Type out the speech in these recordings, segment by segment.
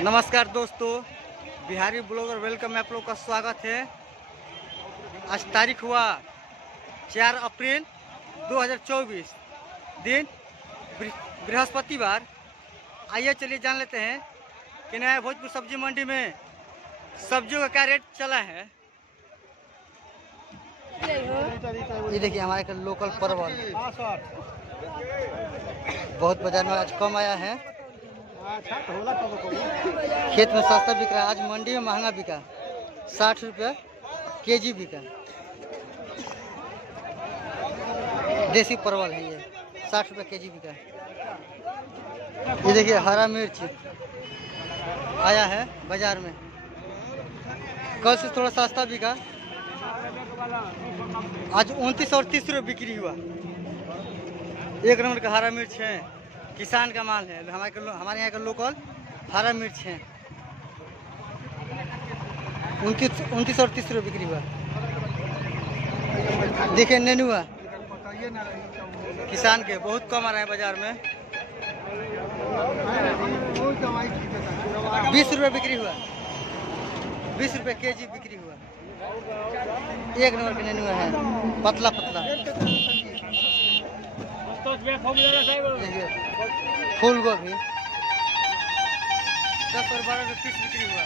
नमस्कार दोस्तों, Bihari blogger welcome में आप लोग का स्वागत है। आज तारीख हुआ 4 अप्रैल 2024, दिन बृहस्पतिवार। आइए चलिए जान लेते हैं कि नया भोजपुर सब्जी मंडी में सब्जियों का क्या रेट चला है। ये देखिए हमारे का लोकल परवल बहुत बाजार में आज कम आया है। खेत में सस्ता बिक रहा है, आज मंडी में महंगा बिका। 60 रुपये केजी बिका। देसी परवल है ये, 60 रुपये केजी बिका। ये देखिए हरा मिर्च आया है बाजार में, कल से थोड़ा सस्ता बिका। आज 29 और 30 रुपये बिक्री हुआ। एक नंबर का हरा मिर्च है, किसान का माल है। हमारे यहाँ का लोकल हरा मिर्च है। 29 और 30 रुपये बिक्री हुआ। देखिए नेनुआ किसान के बहुत कम आ रहा है बाजार में। 20 रुपये बिक्री हुआ। 20 रुपये केजी बिक्री हुआ। एक नंबर का नेनुआ है, पतला पतला। फूल गोभी 10 और 12 रुपये पीस बिक्री हुआ।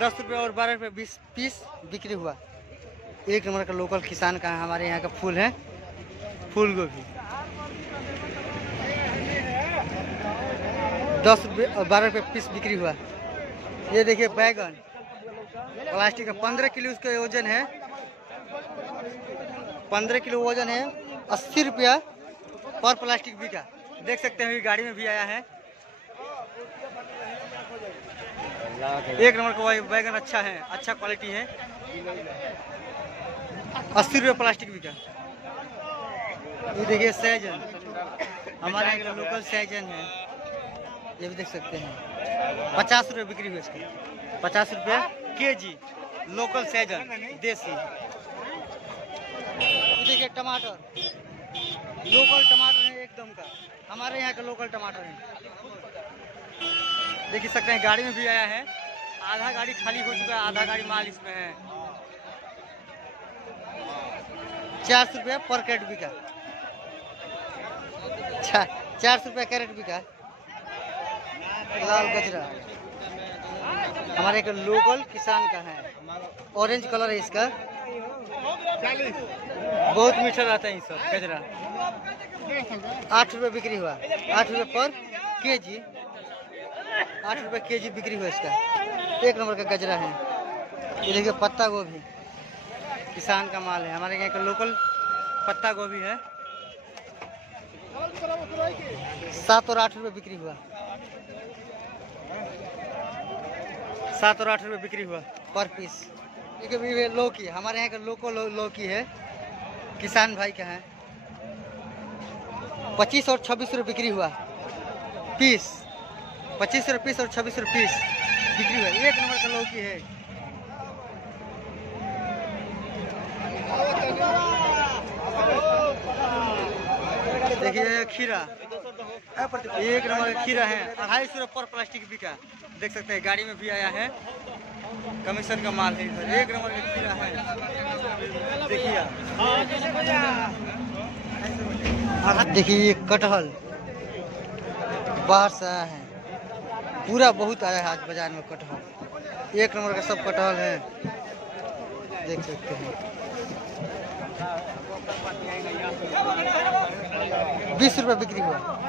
10 रुपये और 12 रुपये 20 पीस बिक्री हुआ। एक नंबर का लोकल किसान का हमारे यहाँ का फूल है, फूल गोभी। 10 रुपये और 12 रुपये पीस बिक्री हुआ। ये देखिए बैगन प्लास्टिक का 15 किलो उसका वजन है। 15 किलो वजन है, 80 रुपया पर प्लास्टिक बिका। देख सकते हैं गाड़ी में भी आया है। एक नंबर का बैगन अच्छा है, अच्छा क्वालिटी है। 80 रुपये प्लास्टिक बिका। ये देखिए सहजन, हमारे यहाँ लोकल सहजन है, ये भी देख सकते हैं। 50 रुपये बिक्री हुई इसकी। 50 रुपये केजी लोकल सहजन देसी। ये देखिए टमाटर, लोकल टमाटर है एकदम का, हमारे यहाँ का लोकल टमाटर है। देख सकते हैं गाड़ी में भी आया है। आधा गाड़ी खाली हो चुका है, आधा गाड़ी माल इसमें है। 400 रुपये पर कैरेट बिका। 400 रुपये कैरेट बिका। लाल गजरा हमारे एक लोकल किसान का है, ऑरेंज कलर है इसका, बहुत मीठा रहता है ये सब गजरा। 8 रुपये बिक्री हुआ। 8 रुपये पर केजी, 8 रुपये केजी बिक्री हुआ इसका। एक नंबर का गजरा है। ये देखिए पत्ता गोभी किसान का माल है, हमारे यहाँ का लोकल पत्ता गोभी है। 7 और 8 रुपये बिक्री हुआ। 7 और 8 रुपये बिक्री हुआ पर पीस। देखिए लौकी, हमारे यहाँ का लोकल लौकी है, किसान भाई का है। 25 और 26 रुपये बिक्री हुआ पीस। 25 रुपये पीस और 26 रुपये पीस बिक्री हुआ। एक नंबर का लौकी है। देखिए खीरा, एक नंबर का खीरा है। 250 रुपये पर प्लास्टिक बिका। देख सकते हैं गाड़ी में भी आया है, कमीशन का माल है। एक नंबर का खीरा है। देखिए कटहल बाहर से आया है, पूरा बहुत आया है आज बाजार में कटहल। एक नंबर का सब कटहल है, देख सकते हैं। 20 रुपये बिक्री हुआ।